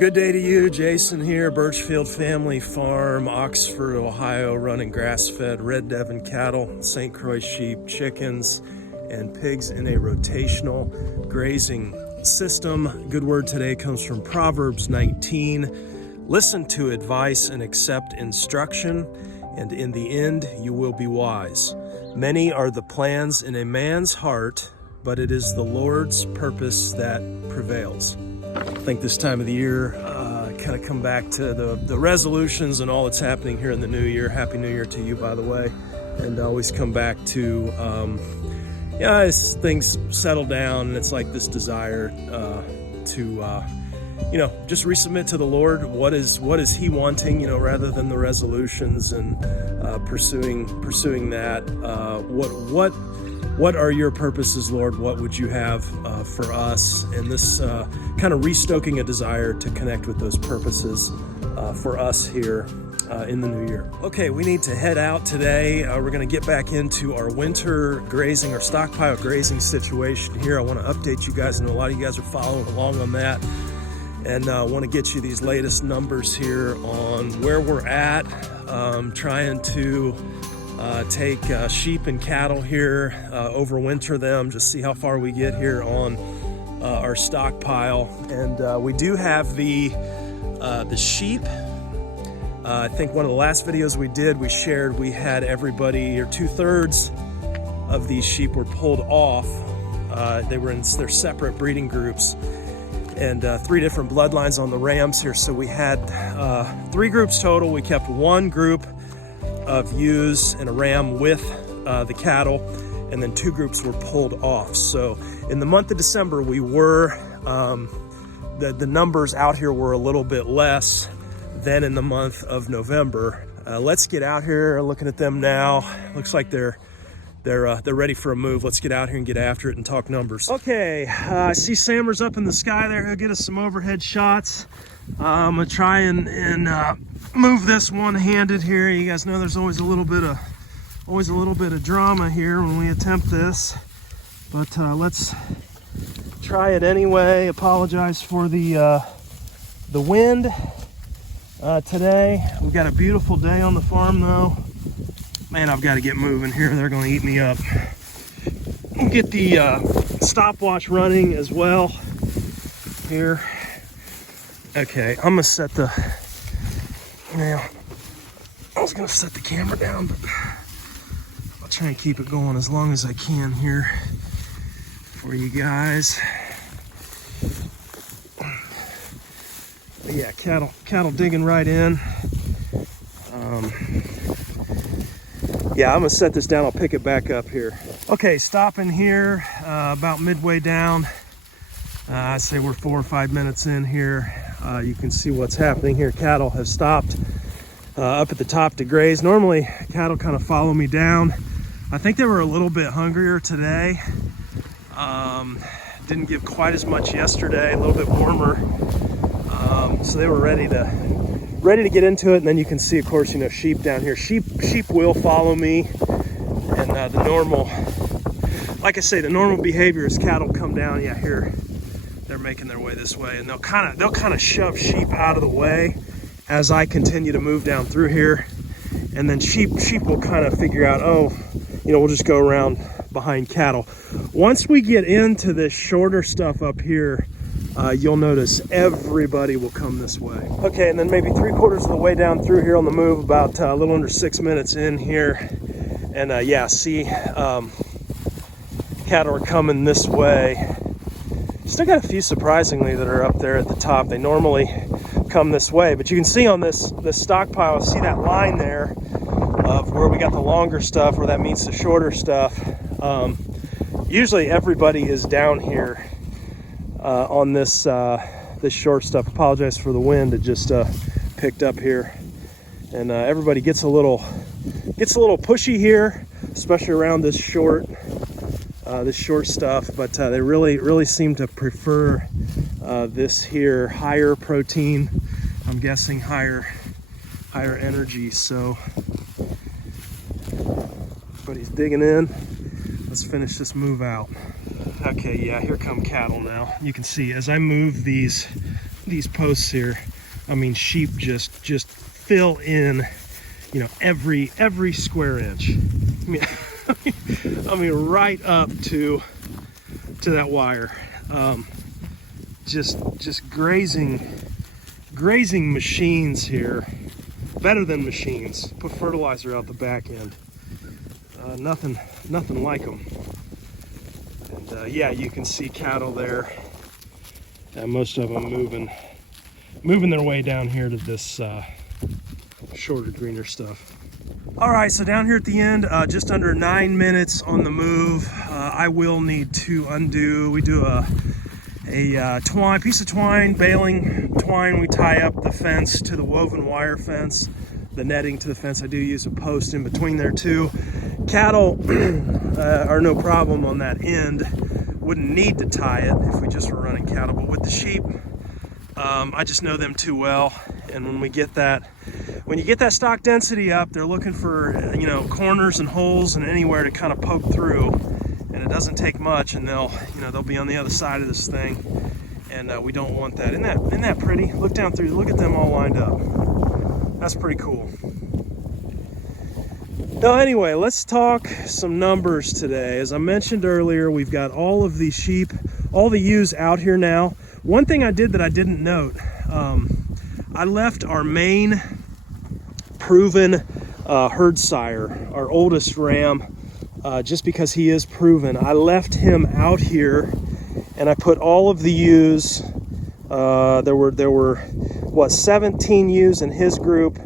Good day to you, Jason here, Birchfield Family Farm, Oxford, Ohio, running grass-fed Red Devon cattle, St Croix sheep, chickens, and pigs in a rotational grazing system. Good word today comes from Proverbs 19. Listen to advice and accept instruction, and in the end you will be wise. Many are the plans in a man's heart, but it is the Lord's purpose that prevails. I think this time of the year, kind of come back to the resolutions and all that's happening here in the new year. Happy New Year to you, by the way. And always come back to, as things settle down, and it's like this desire to, just resubmit to the Lord. What is He wanting, rather than the resolutions and pursuing that. What are your purposes, Lord? What would you have for us? And this kind of restoking a desire to connect with those purposes for us here in the new year. Okay, we need to head out today. We're going to get back into our winter grazing or stockpile grazing situation here. I want to update you guys. I know a lot of you guys are following along on that. And I want to get you these latest numbers here on where we're at, trying to take sheep and cattle here, overwinter them, just see how far we get here on our stockpile. And we do have the sheep. I think one of the last videos we did, we shared we had everybody, or 2/3 of these sheep were pulled off. They were in their separate breeding groups, and 3 different bloodlines on the rams here. So we had 3 groups total. We kept 1 group of ewes and a ram with the cattle, and then 2 groups were pulled off. So in the month of December, we were the numbers out here were a little bit less than in the month of November. Let's get out here, looking at them now. Looks like they're ready for a move. Let's get out here and get after it and talk numbers. Okay, I see Sammer's up in the sky there. He'll get us some overhead shots. I'm gonna try and move this one-handed here. You guys know there's always a little bit of drama here when we attempt this, but let's try it anyway. Apologize for the wind today. We've got a beautiful day on the farm though. Man, I've got to get moving here. They're going to eat me up. We'll get the stopwatch running as well here. Okay, I'm gonna set the, I was gonna set the camera down, but I'll try and keep it going as long as I can here for you guys. But yeah, cattle digging right in. Yeah, I'm gonna set this down. I'll pick it back up here. Okay, stopping here about midway down. I say we're 4 or 5 minutes in here. You can see what's happening here. Cattle have stopped up at the top to graze. Normally, cattle kind of follow me down. I think they were a little bit hungrier today. Didn't give quite as much yesterday, a little bit warmer. So they were ready to get into it. And then you can see, of course, sheep down here. Sheep will follow me. And the normal, like I say, the normal behavior is cattle come down. Yeah, here. They're making their way this way, and they'll kind of shove sheep out of the way as I continue to move down through here, and then sheep will kind of figure out, we'll just go around behind cattle. Once we get into this shorter stuff up here, you'll notice everybody will come this way. Okay, and then maybe 3/4 of the way down through here on the move, about a little under 6 minutes in here, and see, cattle are coming this way. Still got a few, surprisingly, that are up there at the top. They normally come this way, but you can see on this stockpile, see that line there of where we got the longer stuff, where that meets the shorter stuff. Usually everybody is down here on this short stuff. Apologize for the wind. It just picked up here, and everybody gets a little pushy here, especially around this short stuff, but they really seem to prefer this here, higher protein, I'm guessing higher energy. So everybody's digging in. Let's finish this move out. Okay, yeah, here come cattle now. You can see as I move these these posts here, I mean, sheep just fill in, you know, every square inch. I mean, right up to that wire. Just grazing machines here, better than machines. Put fertilizer out the back end. Nothing like them. And yeah, you can see cattle there. Most of them moving their way down here to this shorter, greener stuff. All right, so down here at the end, just under 9 minutes on the move. I will need to undo. We do a piece of twine, baling twine. We tie up the fence to the woven wire fence, the netting to the fence. I do use a post in between there too. Cattle are no problem on that end. Wouldn't need to tie it if we just were running cattle, but with the sheep, I just know them too well. And when you get that stock density up, they're looking for, you know, corners and holes and anywhere to kind of poke through. And it doesn't take much, and they'll be on the other side of this thing, and we don't want that. Isn't that pretty? Look down through. Look at them all lined up. That's pretty cool. Now, anyway, let's talk some numbers today. As I mentioned earlier, we've got all of these sheep, all the ewes out here now. One thing I did that I didn't note, I left our main proven herd sire, our oldest ram, just because he is proven. I left him out here, and I put all of the ewes. There were what, 17 ewes in his group,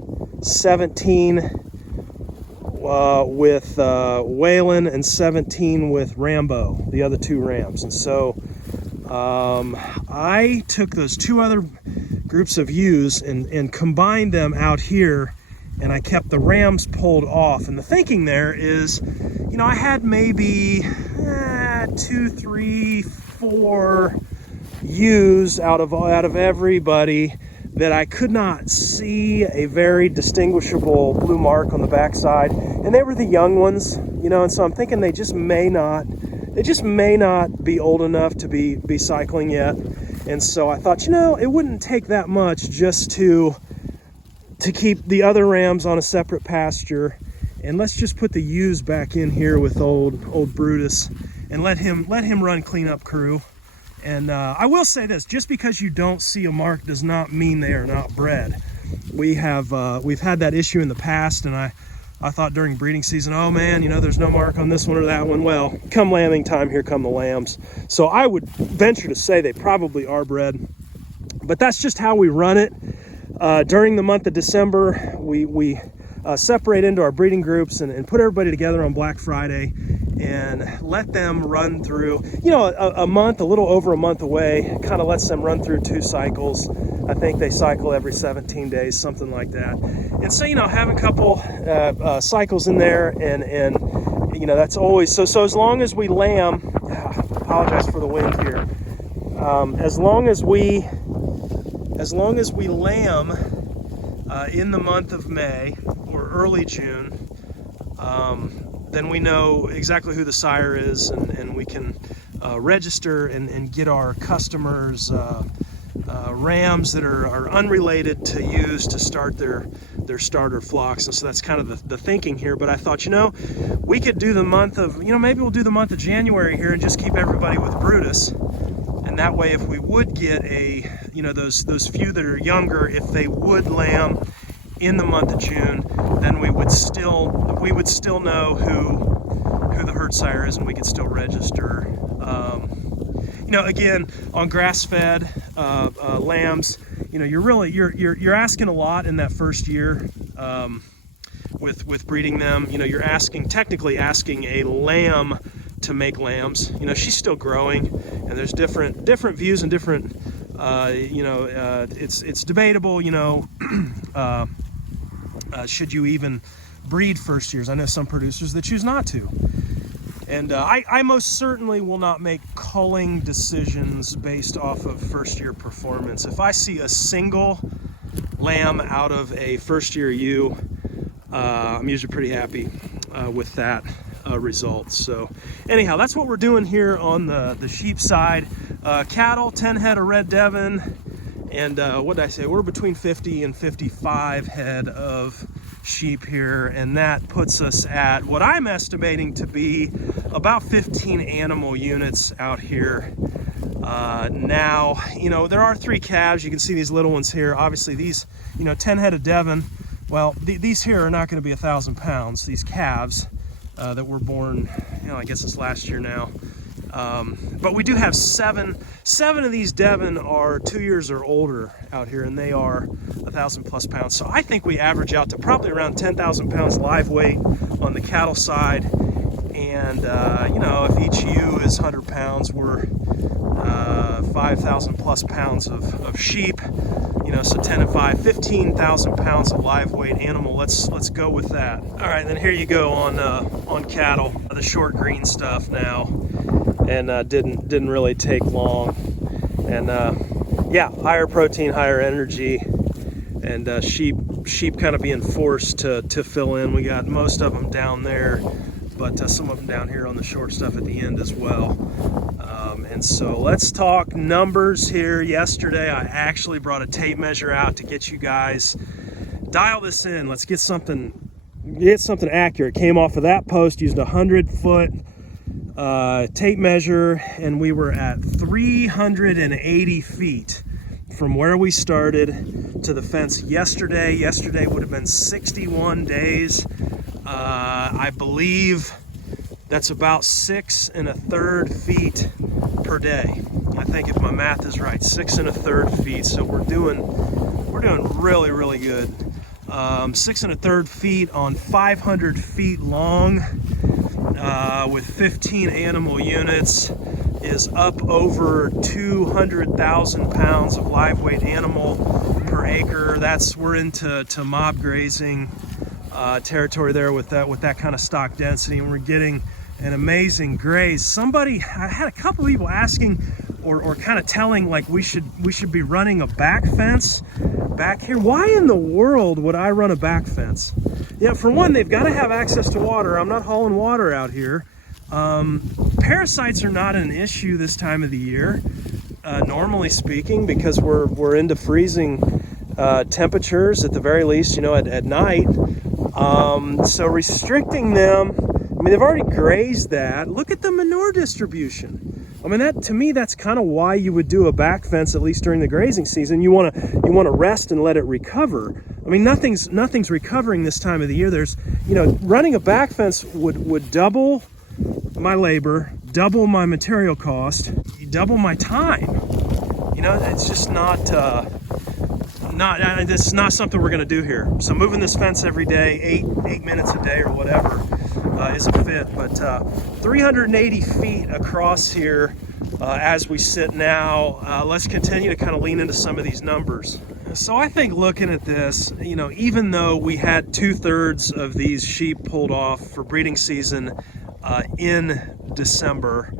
17 with Waylon, and 17 with Rambo, the other two rams. And so I took those two other groups of ewes and combined them out here, and I kept the rams pulled off. And the thinking there is, you know, I had maybe 2, 3, 4 ewes out of everybody that I could not see a very distinguishable blue mark on the backside, and they were the young ones, you know. And so I'm thinking they just may not be old enough to be cycling yet. And so I thought, you know, it wouldn't take that much just to keep the other rams on a separate pasture, and let's just put the ewes back in here with old Brutus and let him run cleanup crew. And I will say this, just because you don't see a mark does not mean they are not bred. We've had that issue in the past, and I thought during breeding season, oh man, you know, there's no mark on this one or that one. Well, come lambing time, here come the lambs. So I would venture to say they probably are bred, but that's just how we run it. During the month of December, we separate into our breeding groups and put everybody together on Black Friday and let them run through, you know, a month, a little over a month away, kind of lets them run through 2 cycles. I think they cycle every 17 days, something like that. And so, you know, having a couple cycles in there, and you know, that's always, so as long as we lamb, apologize for the wind here, as long as we lamb in the month of May or early June, then we know exactly who the sire is, and we can register and get our customers rams that are unrelated to ewes to start their starter flocks. And so that's kind of the thinking here. But I thought, you know, we could do the month of, you know, maybe we'll do the month of January here and just keep everybody with Brutus. And that way, if we would get you know, those few that are younger, if they would lamb in the month of June, then we would still know who the herd sire is, and we could still register. You know, again, on grass-fed lambs, you know, you're asking a lot in that first year with breeding them. You know, you're technically asking a lamb to make lambs. You know, she's still growing, and there's different views and different. You know, it's debatable. You know, should you even breed first years? I know some producers that choose not to. And I most certainly will not make culling decisions based off of first year performance. If I see a single lamb out of a first year ewe, I'm usually pretty happy with that result. So anyhow, that's what we're doing here on the sheep side. Cattle, 10 head of Red Devon, And what did I say? We're between 50 and 55 head of sheep here, and that puts us at what I'm estimating to be about 15 animal units out here. Now, you know, there are 3 calves. You can see these little ones here. Obviously these, you know, 10 head of Devon. Well, these here are not going to be 1,000 pounds. These calves that were born, you know, I guess it's last year now. But we do have seven of these Devon are 2 years or older out here, and they are 1,000 plus pounds. So I think we average out to probably around 10,000 pounds live weight on the cattle side. And, you know, if each ewe is 100 pounds, we're 5,000 plus pounds of sheep, you know, so 10 and 5, 15,000 pounds of live weight animal. Let's go with that. All right, then here you go on cattle, the short green stuff now, and didn't really take long, and yeah, higher protein, higher energy, and sheep kind of being forced to fill in. We got most of them down there, but some of them down here on the short stuff at the end as well. And so let's talk numbers here. Yesterday, I actually brought a tape measure out to get you guys dial this in. Let's get something accurate. Came off of that post, used a 100-foot tape measure, and we were at 380 feet from where we started to the fence yesterday. Yesterday would have been 61 days. I believe that's about 6 1/3 feet per day. I think if my math is right, 6 1/3 feet. So we're doing really, really good. 6 1/3 feet on 500 feet long, with 15 animal units, is up over 200,000 pounds of live weight animal per acre. We're into mob grazing territory there with that kind of stock density, and we're getting an amazing graze. I had a couple people asking or kind of telling, like, we should be running a back fence back here. Why in the world would I run a back fence? Yeah, for one, they've got to have access to water. I'm not hauling water out here. Parasites are not an issue this time of the year, normally speaking, because we're into freezing temperatures at the very least, you know, at night. So restricting them, I mean, they've already grazed that. Look at the manure distribution. I mean, that, to me, that's kind of why you would do a back fence, at least during the grazing season. You want to rest and let it recover. I mean, nothing's recovering this time of the year. There's, you know, running a back fence would double my labor, double my material cost, double my time. You know, it's just this is not something we're going to do here. So moving this fence every day, eight minutes a day or whatever, is a fit. But 380 feet across here as we sit now. Let's continue to kind of lean into some of these numbers. So I think looking at this, you know, even though we had 2/3 of these sheep pulled off for breeding season in December,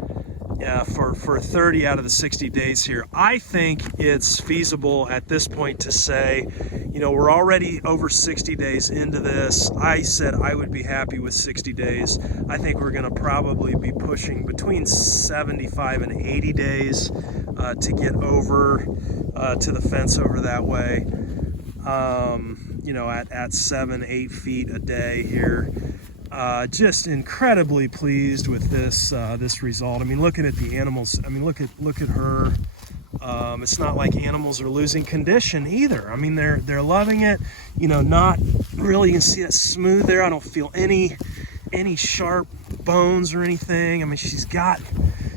for 30 out of the 60 days here, I think it's feasible at this point to say, you know, we're already over 60 days into this. I said I would be happy with 60 days. I think we're going to probably be pushing between 75 and 80 days to get over to the fence over that way, you know, at 7-8 feet a day here. Just incredibly pleased with this result. I mean, looking at the animals, I mean, look at her. It's not like animals are losing condition either. I mean, they're loving it. You know, not really. You can see that smooth there. I don't feel any sharp bones or anything. I mean, she's got,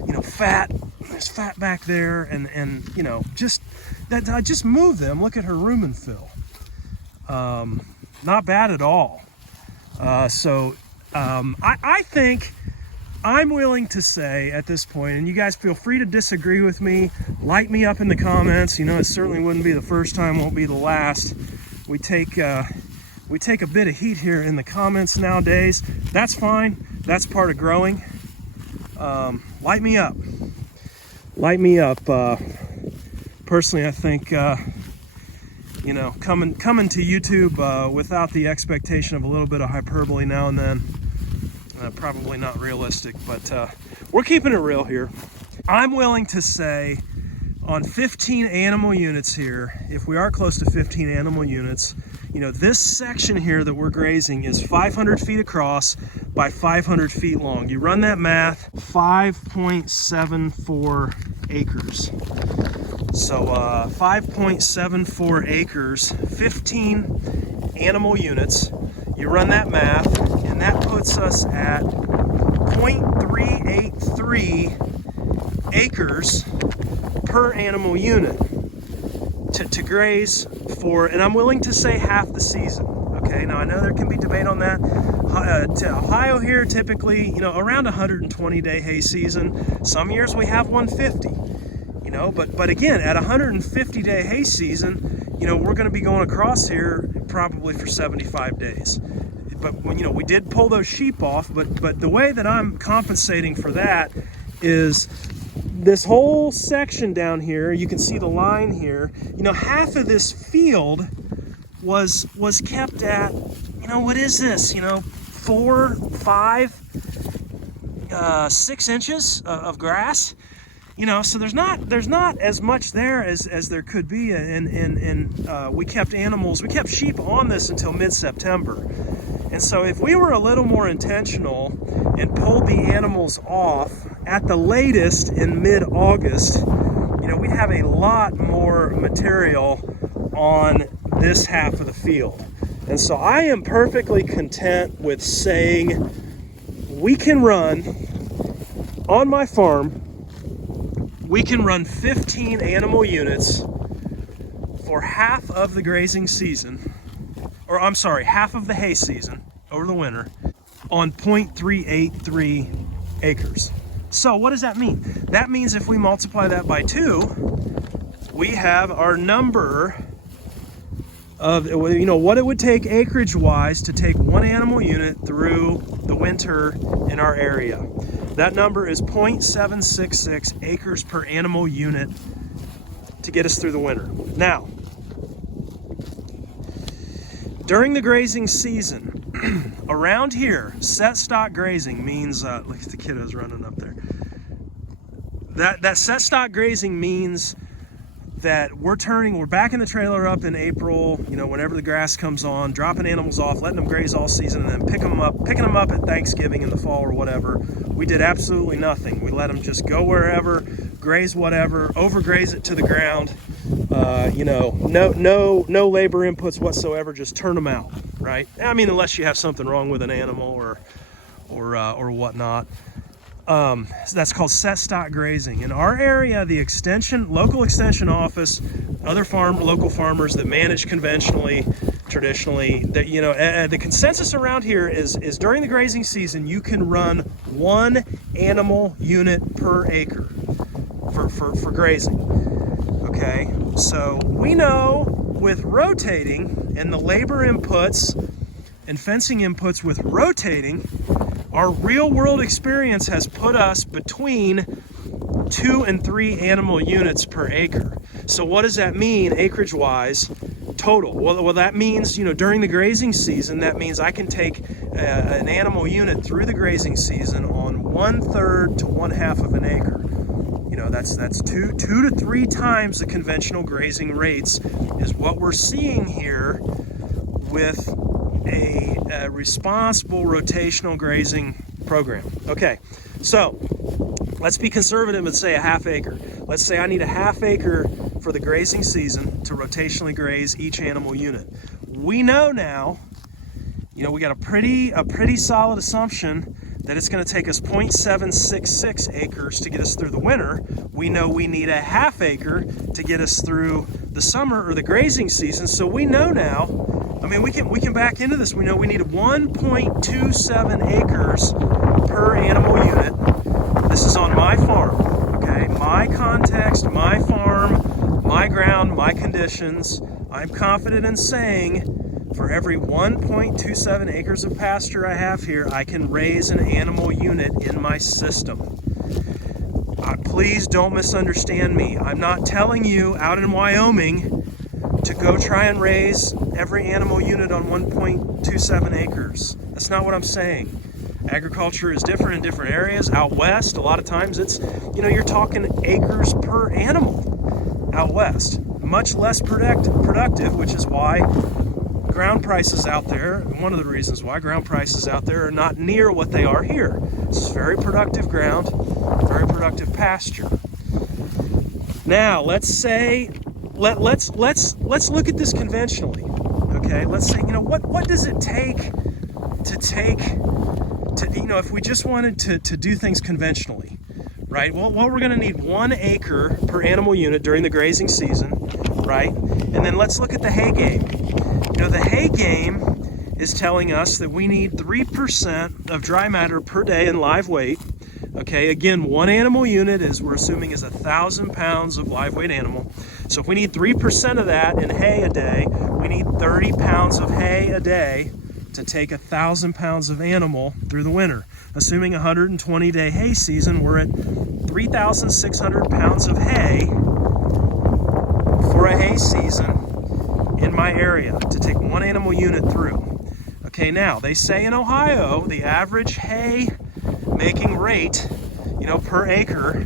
you know, fat. There's fat back there, and you know, just that. I just move them. Look at her rumen fill. Not bad at all. I think I'm willing to say at this point, and you guys feel free to disagree with me, light me up in the comments. You know, it certainly wouldn't be the first time, won't be the last. We take a bit of heat here in the comments nowadays. That's fine. That's part of growing. Light me up. Personally, I think, you know, coming to YouTube without the expectation of a little bit of hyperbole now and then, probably not realistic, but we're keeping it real here. I'm willing to say on 15 animal units here, if we are close to 15 animal units, you know, this section here that we're grazing is 500 feet across by 500 feet long. You run that math, 5.74 acres. So 5.74 acres, 15 animal units. You run that math, and that puts us at 0.383 acres per animal unit to graze for, and I'm willing to say half the season. Okay, now I know there can be debate on that. To Ohio here, typically, you know, around 120-day hay season. Some years we have 150. You know, but again, at 150-day hay season, you know, we're going to be going across here probably for 75 days. But when, you know, we did pull those sheep off, but the way that I'm compensating for that is this whole section down here. You can see the line here. You know, half of this field was kept at, you know, what is this? You know, 4, 5, 6 inches of grass. You know, so there's not as much there as there could be, and we kept sheep on this until mid-September. And so if we were a little more intentional and pulled the animals off at the latest in mid-August, you know, we'd have a lot more material on this half of the field. And so I am perfectly content with saying we can run on my farm, we can run 15 animal units for half of the grazing season, or I'm sorry, half of the hay season over the winter on 0.383 acres. So what does that mean? That means if we multiply that by 2, we have our number of, you know, what it would take acreage wise to take one animal unit through the winter in our area. That number is 0.766 acres per animal unit to get us through the winter. Now, during the grazing season, around here, set stock grazing means, look at the kiddos running up there. That set stock grazing means that we're backing the trailer up in April, you know, whenever the grass comes on, dropping animals off, letting them graze all season, and then picking them up at Thanksgiving in the fall or whatever. We did absolutely nothing. We let them just go wherever, graze whatever, overgraze it to the ground. You know, no labor inputs whatsoever. Just turn them out, right? I mean, unless you have something wrong with an animal or whatnot. So that's called set stock grazing. In our area, the local extension office, other local farmers that manage conventionally, traditionally, that, you know, the consensus around here is during the grazing season, you can run 1 animal unit per acre for grazing. Okay, so we know with rotating and the labor inputs and fencing inputs with rotating, our real world experience has put us between 2 and 3 animal units per acre. So what does that mean acreage wise total? Well, that means, you know, during the grazing season, that means I can take an animal unit through the grazing season on 1/3 to 1/2 of an acre. You know, that's 2 to 3 times the conventional grazing rates is what we're seeing here with a responsible rotational grazing program. Okay, so let's be conservative and say a 1/2 acre. Let's say I need a 1/2 acre for the grazing season to rotationally graze each animal unit. We know now, you know, we got a pretty solid assumption that it's going to take us 0.766 acres to get us through the winter. We know we need a 1/2 acre to get us through the summer or the grazing season. So we know now, I mean, we can back into this. We know we need 1.27 acres per animal unit. This is on my farm, okay? My context, my farm, my ground, my conditions. I'm confident in saying for every 1.27 acres of pasture I have here, I can raise an animal unit in my system. Please don't misunderstand me. I'm not telling you out in Wyoming to go try and raise every animal unit on 1.27 acres. That's not what I'm saying. Agriculture is different in different areas. Out west, a lot of times it's, you know, you're talking acres per animal. out west. Much less productive, which is why ground prices out there, one of the reasons why ground prices out there are not near what they are here. This is very productive ground, very productive pasture. Now, let's say, let's look at this conventionally. Okay, let's say, what does it take to, if we just wanted to do things conventionally, right? Well, we're going to need 1 acre per animal unit during the grazing season, right? And then let's look at the hay game. The hay game is telling us that we need 3% of dry matter per day in live weight. Okay, again, 1 animal unit we're assuming is 1,000 pounds of live weight animal. So if we need 3% of that in hay a day, we need 30 pounds of hay a day to take 1,000 pounds of animal through the winter. Assuming a 120-day hay season, we're at 3,600 pounds of hay for a hay season in my area to take 1 animal unit through. Okay, now they say in Ohio the average hay making rate, per acre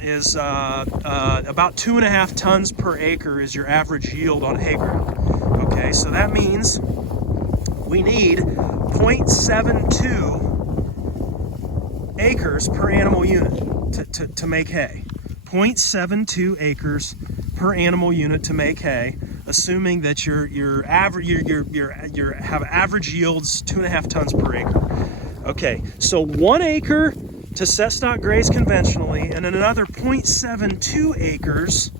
is about 2.5 tons per acre is your average yield on hay ground. Okay, so that means we need 0.72 acres per animal unit to make hay. 0.72 acres per animal unit to make hay, assuming that your have average yields 2.5 tons per acre. Okay, so 1 acre to set stock graze conventionally, and then another 0.72 acres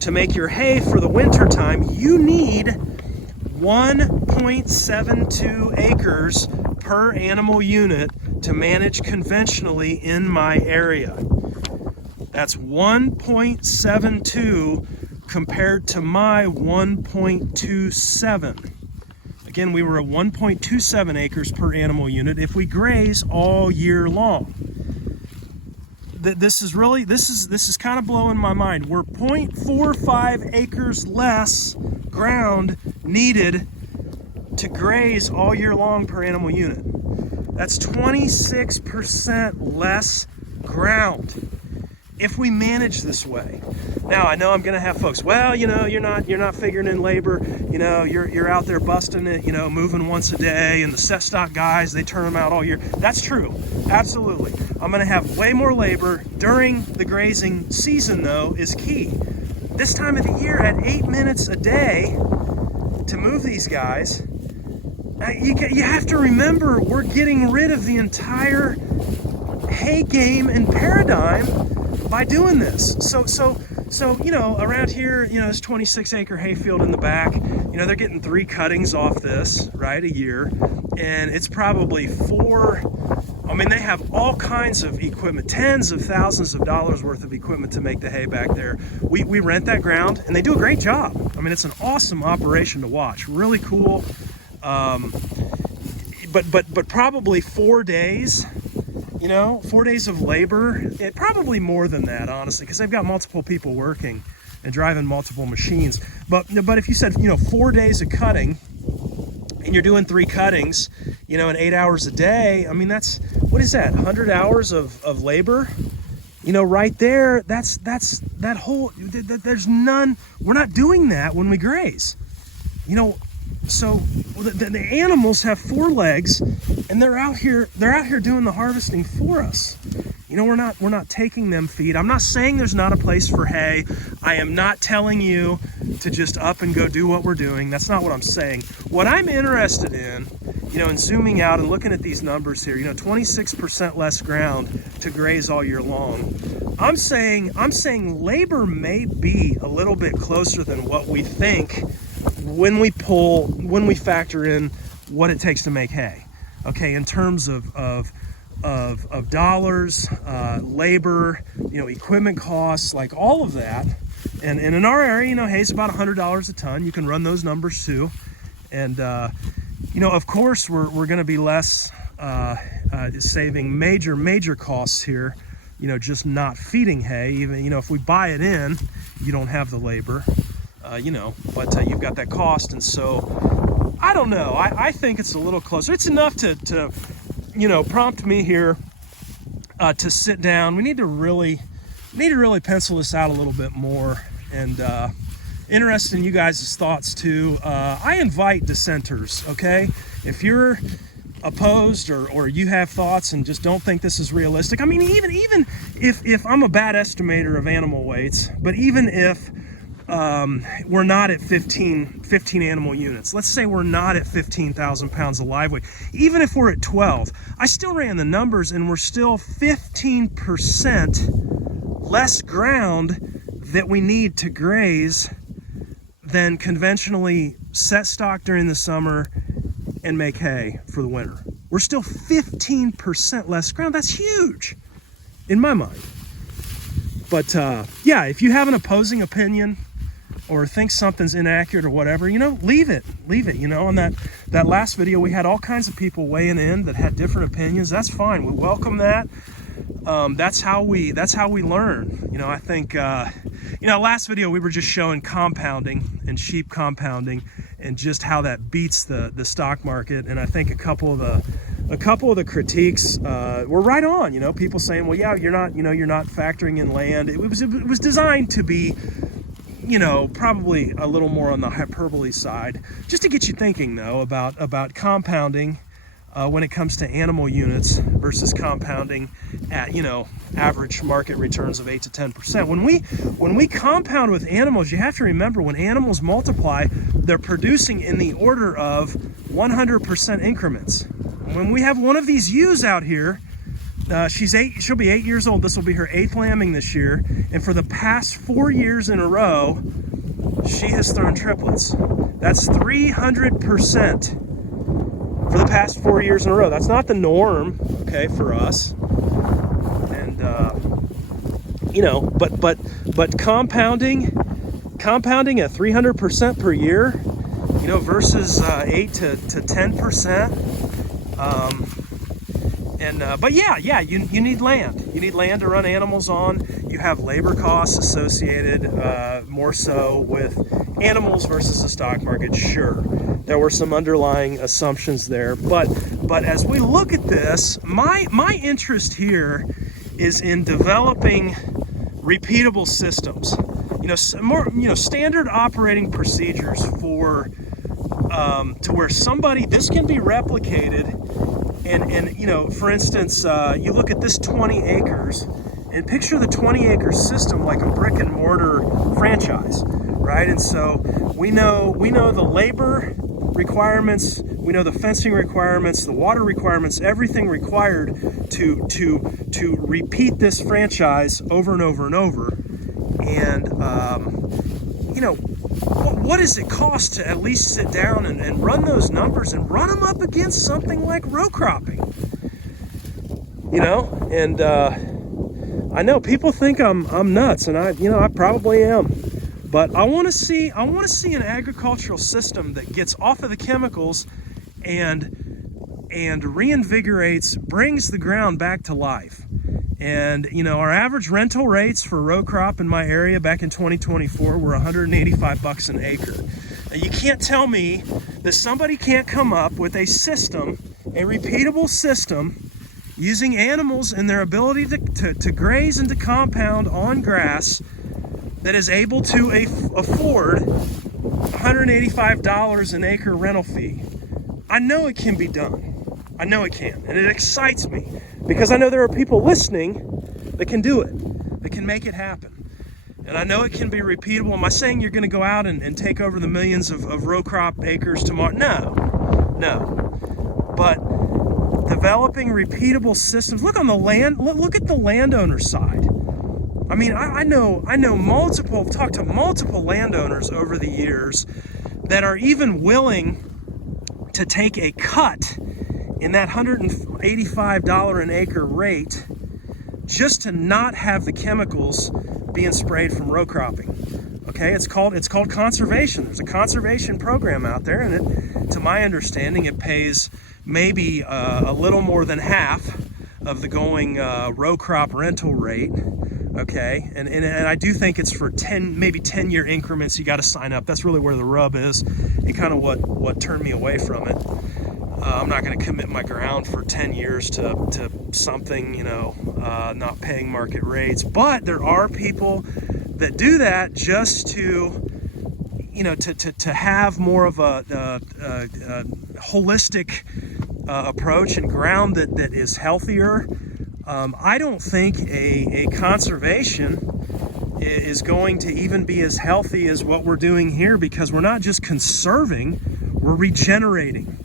to make your hay for the winter time. You need 1.72 acres per animal unit to manage conventionally in my area. That's 1.72 compared to my 1.27. Again, we were at 1.27 acres per animal unit if we graze all year long. This is kind of blowing my mind. We're 0.45 acres less ground needed to graze all year long per animal unit. That's 26% less ground if we manage this way. Now, I know I'm going to have folks, well, you're not figuring in labor, you're out there busting it, moving once a day, and the set stock guys, they turn them out all year. That's true, absolutely. I'm going to have way more labor during the grazing season, though, is key. This time of the year, at 8 minutes a day to move these guys, you have to remember we're getting rid of the entire hay game and paradigm by doing this. So around here, this 26-acre hayfield in the back, they're getting 3 cuttings off this, right, a year, and it's probably 4. They have all kinds of equipment, tens of thousands of dollars worth of equipment to make the hay back there. We rent that ground, and they do a great job. It's an awesome operation to watch, really cool. But probably 4 days. 4 days of labor, probably more than that, honestly, because they've got multiple people working and driving multiple machines. But if you said, 4 days of cutting, and you're doing 3 cuttings, in 8 hours a day, that's, what is that, 100 hours of labor? Right there, that's that whole, there's none, we're not doing that when we graze. So the animals have 4 legs, and they're out here doing the harvesting for us. We're not taking them feed. I'm not saying there's not a place for hay. I am not telling you to just up and go do what we're doing. That's not what I'm saying. What I'm interested in, in zooming out and looking at these numbers here, 26% less ground to graze all year long. I'm saying labor may be a little bit closer than what we think when we factor in what it takes to make hay. Okay, in terms of dollars, labor, equipment costs, like all of that. And in our area, hay's about $100 a ton. You can run those numbers too. And, of course, we're going to be less saving major costs here, just not feeding hay. Even, if we buy it in, you don't have the labor, but you've got that cost. And so, I don't know. I think it's a little closer. It's enough to prompt me here to sit down. We need to really pencil this out a little bit more and interested in you guys' thoughts too. I invite dissenters, okay? If you're opposed or you have thoughts and just don't think this is realistic, I mean, even if I'm a bad estimator of animal weights, but even if we're not at 15 animal units, let's say we're not at 15,000 pounds of live weight, even if we're at 12, I still ran the numbers and we're still 15% less ground that we need to graze than conventionally set stock during the summer and make hay for the winter. We're still 15% less ground. That's huge in my mind. But yeah, if you have an opposing opinion or think something's inaccurate or whatever, you know, leave it. You know, on that last video, we had all kinds of people weighing in that had different opinions. That's fine. We welcome that. That's how we learn. You know, I think, you know, last video we were just showing compounding and sheep compounding and just how that beats the stock market. And I think a couple of the critiques were right on. You know, people saying, well, yeah, you're not factoring in land. It was designed to be, you know, probably a little more on the hyperbole side, just to get you thinking though about compounding when it comes to animal units versus compounding at, you know, average market returns of 8 to 10%. When we compound with animals, you have to remember when animals multiply, they're producing in the order of 100% increments. When we have one of these ewes out here, she'll be 8 years old. This will be her 8th lambing this year. And for the past 4 years in a row, she has thrown triplets. That's 300% for the past 4 years in a row. That's not the norm, okay, for us. And, you know, but compounding at 300% per year, you know, versus 8 to 10%. But yeah, you need land. You need land to run animals on. You have labor costs associated more so with animals versus the stock market. Sure, there were some underlying assumptions there, but as we look at this, my interest here is in developing repeatable systems. You know, more, you know, standard operating procedures for to where this can be replicated. And you know, for instance, you look at this 20 acres and picture the 20-acre system like a brick and mortar franchise, right? And so we know the labor requirements, we know the fencing requirements, the water requirements, everything required to repeat this franchise over and over and over. And you know, what does it cost to at least sit down and run those numbers and run them up against something like row cropping? You know, and I know people think I'm nuts, and I probably am, but I want to see an agricultural system that gets off of the chemicals and reinvigorates, brings the ground back to life. And, you know, our average rental rates for row crop in my area back in 2024 were $185 an acre. Now, you can't tell me that somebody can't come up with a system, a repeatable system, using animals and their ability to graze and to compound on grass that is able to afford $185 an acre rental fee. I know it can be done. I know it can, and it excites me because I know there are people listening that can do it, that can make it happen. And I know it can be repeatable. Am I saying you're going to go out and take over the millions of row crop acres tomorrow? No. But developing repeatable systems. Look on the land. Look at the landowner side. I mean, I know I've talked to multiple landowners over the years that are even willing to take a cut in that $185 an acre rate just to not have the chemicals being sprayed from row cropping. Okay, it's called conservation. There's a conservation program out there, and to my understanding, it pays maybe a little more than half of the going row crop rental rate. Okay, and I do think it's for 10-year increments. You got to sign up. That's really where the rub is, and kind of what turned me away from it. I'm not going to commit my ground for 10 years to something, you know, not paying market rates. But there are people that do that just to, to have more of a holistic approach and ground that is healthier. I don't think a conservation is going to even be as healthy as what we're doing here, because we're not just conserving, we're regenerating,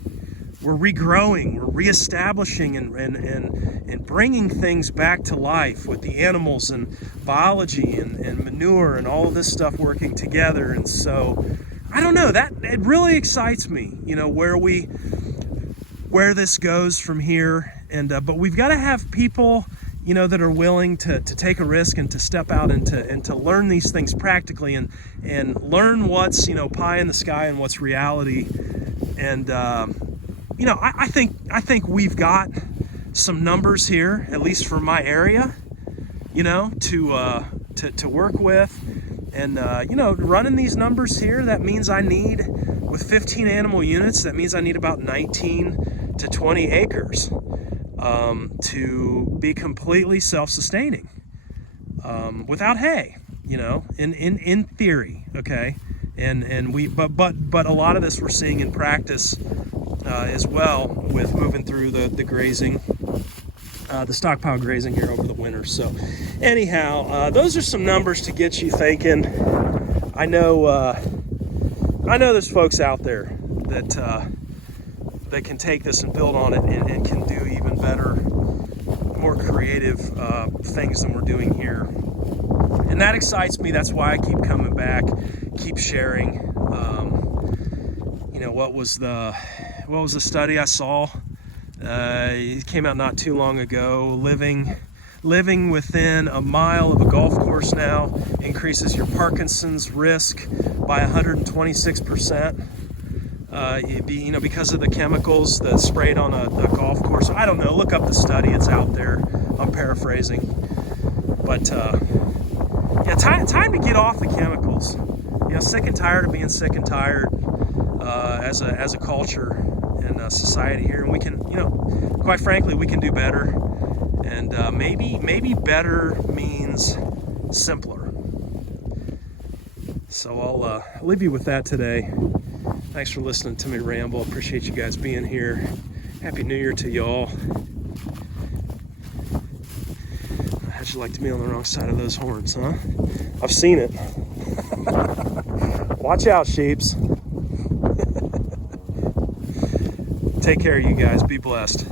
we're regrowing, we're reestablishing and bringing things back to life with the animals and biology and manure and all of this stuff working together. And so I don't know, that it really excites me, where this goes from here. And but we've got to have people that are willing to take a risk and to step out and to learn these things practically and learn what's pie in the sky and what's reality. And I think we've got some numbers here, at least for my area, to work with. And running these numbers here, that means I need, with 15 animal units, that means I need about 19 to 20 acres to be completely self-sustaining without hay, in theory, okay? And we but a lot of this we're seeing in practice as well, with moving through the grazing, the stockpile grazing here over the winter. So anyhow, those are some numbers to get you thinking. I know there's folks out there that can take this and build on it and can do even better, more creative things than we're doing here. And that excites me. That's why I keep coming back, keep sharing. What was the study I saw? It came out not too long ago. Living within a mile of a golf course now increases your Parkinson's risk by 126%. Because of the chemicals that's sprayed on a golf course. I don't know. Look up the study. It's out there. I'm paraphrasing. But time to get off the chemicals. Sick and tired of being sick and tired as a culture and a society here. And we can, quite frankly, we can do better. And maybe better means simpler. So I'll leave you with that today. Thanks for listening to me ramble. Appreciate you guys being here. Happy New Year to y'all. How'd you like to be on the wrong side of those horns, huh? I've seen it. Watch out, sheeps. Take care, you guys. Be blessed.